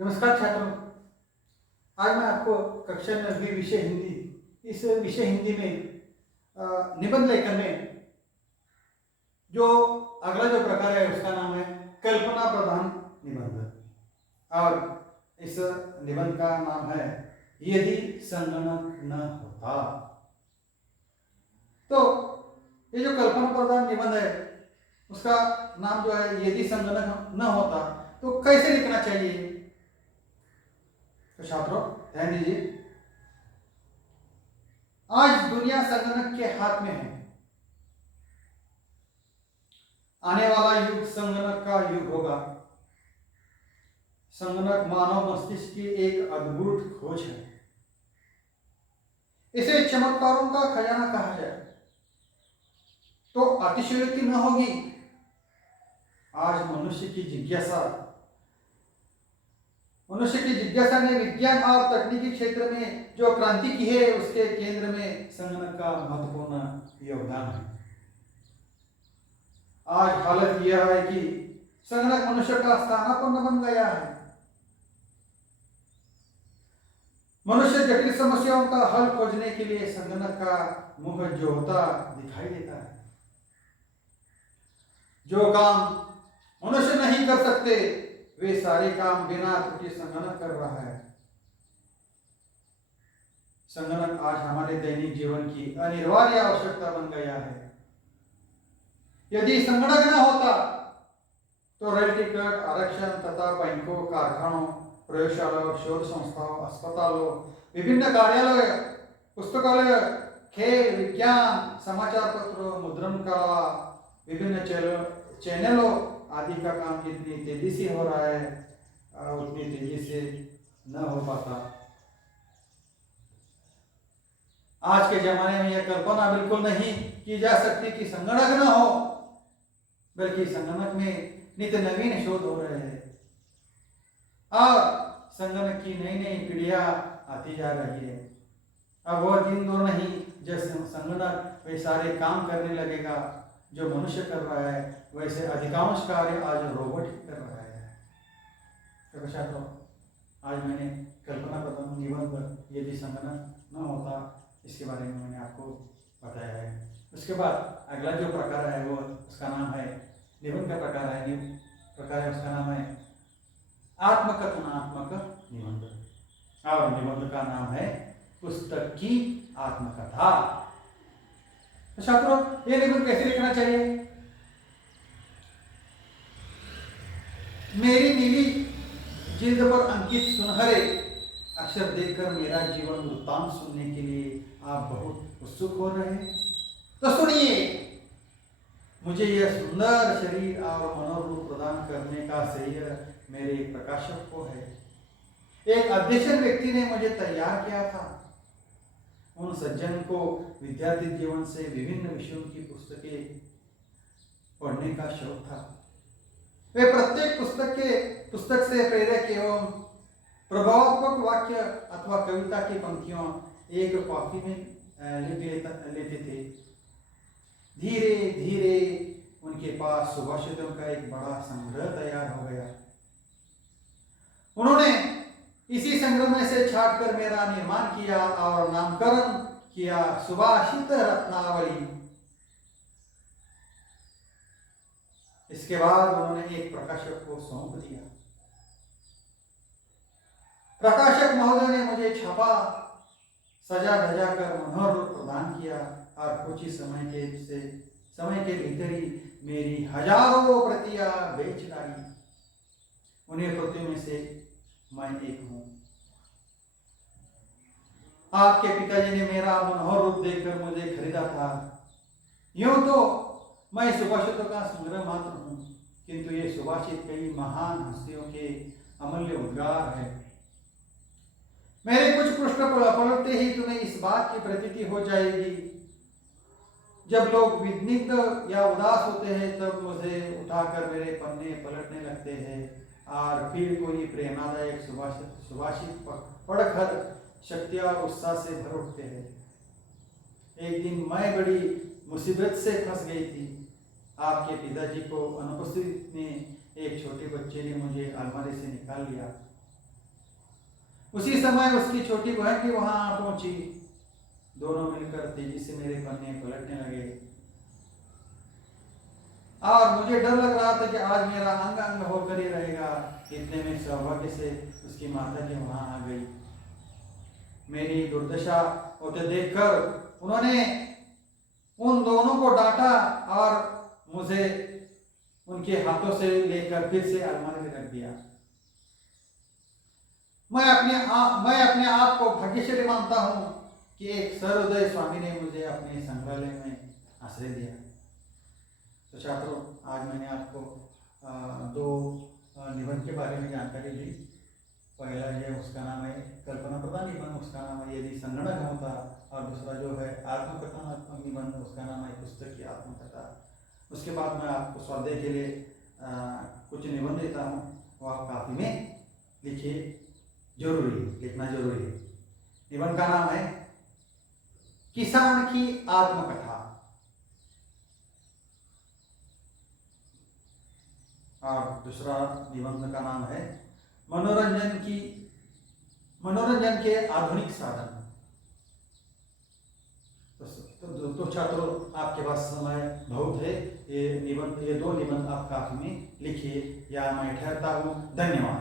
नमस्कार छात्रों। आज मैं आपको कक्षा 9वीं विषय हिंदी इस विषय हिंदी में निबंध लेखन में जो अगला जो प्रकार है उसका नाम है कल्पना प्रधान निबंध। और इस निबंध का नाम है यदि संगणक न होता। तो ये जो कल्पना प्रधान निबंध है उसका नाम जो है यदि संगणक न होता तो कैसे लिखना चाहिए। तो छात्रों ध्यान दीजिए, आज दुनिया संगणक के हाथ में है। आने वाला युग संगणक का युग होगा। संगणक मानव मस्तिष्क की एक अद्भुत खोज है। इसे चमत्कारों का खजाना कहा जाए तो अतिशयोक्ति न होगी। आज मनुष्य की जिज्ञासा ने विज्ञान और तकनीकी क्षेत्र में जो क्रांति की है उसके केंद्र में संगणक का महत्वपूर्ण योगदान है। आज हालत यह है कि संगणक मनुष्य का स्थानापन्न बन गया है। मनुष्य जटिल समस्याओं का हल खोजने के लिए संगणक का मुंह जोता दिखाई देता है। जो काम मनुष्य नहीं कर सकते वे सारे काम बिना त्रुटि संगणक कर रहा है। संगणक आज हमारे दैनिक जीवन की अनिवार्य आवश्यकता बन गया है। यदि संगणक न होता तो रेल टिकट आरक्षण तथा बैंकों, कारखानों, प्रयोगशालाओं, शोध संस्थाओं, अस्पतालों, विभिन्न कार्यालय, पुस्तकालय, खेल, विज्ञान, समाचार पत्रों, मुद्रण कला, विभिन्न चैनलों आदि का काम जितनी तेजी से हो रहा है उतनी तेजी से न हो पाता। आज के जमाने में यह कल्पना बिल्कुल नहीं की जा सकती कि संगणक न हो, बल्कि संगणक में नित्य नवीन शोध हो रहे हैं और संगणक की नई नई पीढ़ियां आती जा रही है। अब वह दिन दूर नहीं जब संगणक वे सारे काम करने लगेगा जो मनुष्य कर रहा है। वैसे अधिकांश कार्य आज रोबोट ही कर रहा है। तो छात्रों, आज मैंने कल्पना प्रधान निबंध यदि संगणक न होता इसके बारे में मैंने आपको बताया है। उसके बाद अगला जो प्रकार है वो उसका नाम है निबंध का प्रकार है उसका नाम है आत्मकथनात्मक निबंध। और निबंध का नाम है पुस्तक की आत्मकथा। तो छात्रों, ये निबंध कैसे लिखना चाहिए। मेरी नीली जिल्द पर अंकित सुनहरे अक्षर देखकर मेरा जीवन वृत्तांत सुनने के लिए आप बहुत उत्सुक हो रहे हैं। तो सुनिए, मुझे यह सुंदर शरीर और मनोरूप प्रदान करने का श्रेय मेरे प्रकाशक को है। एक अध्ययन व्यक्ति ने मुझे तैयार किया था। उन सज्जन को विद्यार्थी जीवन से विभिन्न विषयों की पुस्तकें पढ़ने का शौक था। वे प्रत्येक पुस्तक से प्रेरक एवं प्रभावात्मक वाक्य अथवा कविता की पंक्तियों एक कॉपी में लिख लेते थे। धीरे धीरे उनके पास सुभाषितों का एक बड़ा संग्रह तैयार हो गया। उन्होंने इसी संग्रह में से छांटकर मेरा निर्माण किया और नामकरण किया सुभाषित रत्नावली। इसके बाद उन्होंने एक प्रकाशक को सौंप दिया। प्रकाशक महोदय ने मुझे छपा सजा धजा कर मनोहर रूप प्रदान किया और कुछ ही समय के भीतर ही मेरी हजारों प्रतियां बेच डाली। उन्हें प्रतियों में से मैं एक हूं। आपके पिताजी ने मेरा मनोहर रूप देखकर मुझे खरीदा था। यूं तो मैं सुभाषितों का संग्रह मात्र हूं, किंतु ये सुभाषित कई महान हस्तियों के अमूल्य उद्गार है। मेरे कुछ पृष्ठ पलटते ही तुम्हें इस बात की प्रतीति हो जाएगी। जब लोग विघ्नित या उदास होते हैं तब मुझे उठाकर मेरे पन्ने पलटने लगते हैं और फिर कोई प्रेरणादायक सुभाषित पढ़कर शक्ति और उत्साह से भर उठते हैं। एक दिन मैं बड़ी मुसीबत से फंस गई थी। आपके पिताजी को अनुपस्थित में एक छोटे बच्चे ने मुझे अलमारी से निकाल लिया उसी समय उसकी छोटी बहन भी वहां आ पहुंची। दोनों मिलकर तेजी से मेरे पन्ने पलटने लगे और मुझे डर लग रहा था कि आज मेरा अंग अंग होकर ही रहेगा। इतने में सौभाग्य से उसकी माता जी वहां आ गई। मेरी दुर्दशा होते देखकर उन्होंने उन दोनों को डांटा और मुझे उनके हाथों से लेकर फिर से अलमारी में रख दिया। मैं अपने आप को भाग्यशाली मानता हूं कि एक सर्वोदय स्वामी ने मुझे अपने संग्रहालय में आश्रय दिया। तो छात्रों, आज मैंने आपको दो निबंध के बारे में जानकारी दी। पहला ये उसका नाम है कल्पना प्रधान निबंध, उसका नाम है यदि संगणक होता, और दूसरा जो है आत्मकथनात्मक निबंध, उसका नाम है पुस्तक की आत्मकथा। उसके बाद मैं आपको स्वाध्याय के लिए कुछ निबंध देता हूँ, वो आप काफी में लिखिए, जरूरी लिखना जरूरी है। निबंध का नाम है किसान की आत्मकथा, और दूसरा निबंध का नाम है मनोरंजन के आधुनिक साधन। तो छात्रों, आपके पास समय बहुत है, ये दो निबंध आप काफी में लिखिए, या मैं ठहरता हूँ। धन्यवाद।